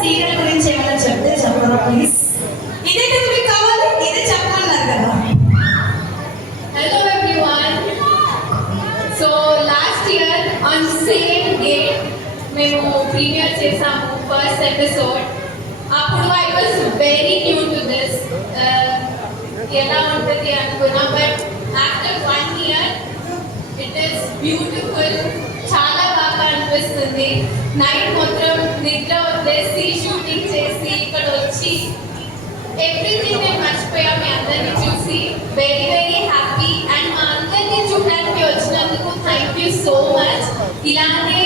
Serial గురించి ఏమైనా చెప్తే చెప్పరా ప్లీజ్? ఇదే కదా మీకు కావాలి, ఇదే చెప్పమన్నారు కదా. Hello everyone. So last year on same day మేము ప్రీమియర్ చేసాము ఫస్ట్ ఎపిసోడ్. అప్పుడు I was very new to this. ఎలా ఉంటుంది అనుకున్నా, but after 1 year it is beautiful. చాలా బాగా అనిపిస్తుంది. నైట్ మొత్తం నిద్ర వదిలేసి షూటింగ్ చేసి ఇక్కడ వచ్చి ఎవ్రీథింగ్ మేము మర్చిపోయాం. మీ అందరినీ చూసి వెరీ వెరీ హ్యాపీ. అండ్ మా అందరినీ చూడడానికి వచ్చినందుకు థ్యాంక్ యూ సో మచ్. ఇలానే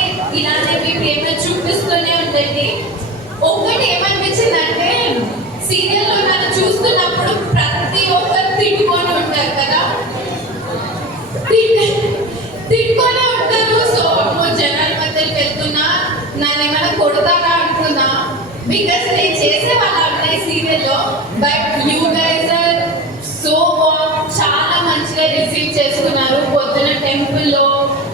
మీ ప్రేమ చూపిస్తూనే ఉండండి. ఒకటి ఏమనిపించిందంటే, సీరియల్లో నన్ను చూస్తున్నప్పుడు ప్రతి ఒక్కరు తిట్టుకొని ఉంటారు కదా, తిట్టుకొని ఉంటారు. సో జనాల మధ్యకి వెళ్తున్నా నన్ను ఏమైనా కొడతారా అనుకున్నా, బికాస్ నేను చేసే వాళ్ళ అమ్మాయి సీరియల్లో. But you guys are so warm, చాలా మంచిగా రిసీవ్ చేసుకున్నారు పొద్దున టెంపుల్లో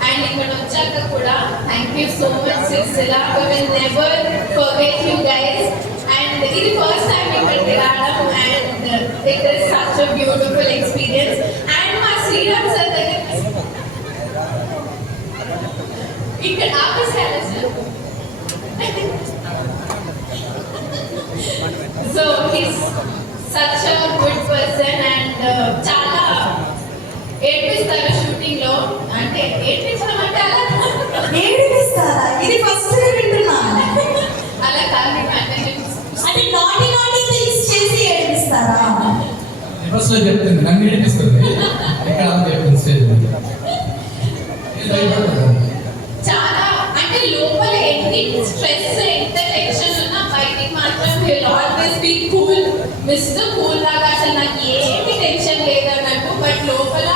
అండ్ ఇక్కడ వచ్చాక కూడా. Thank you so much silsila. We will never forget you guys. And ఇది ఫస్ట్ టైం ఇక్కడికి రావడం and it is such a beautiful experience. And మా శ్రీరామ్ సార్ దగ్గర ఇక్కడ ఆపేసారా sir? So he's such a good person and చాలా ఏడ్పిస్తారు షూటింగ్ లో. అంటే ఏడ్పించడం అంటే అలా ఏడిపిస్తారా? ఇది ఫస్ట్ వింటున్నా. అలా కాదు అంటే నాటి థింగ్స్ చేసి ఏడిపిస్తారా? ఫస్ట్ లో చెప్తుంది నన్ను ఏడిపిస్తుంది, ఇక్కడ చెప్తుంది స్టేజ్ మీద. చాలా అంటే లోపల ఎన్ని స్ట్రెస్ ఎంత టెన్షన్ ఉన్నా బయటికి మాత్రం will always be cool, mister cool లాగా. అసలు నాకు ఏమి టెన్షన్ లేదన్నట్టు, బట్ లోపల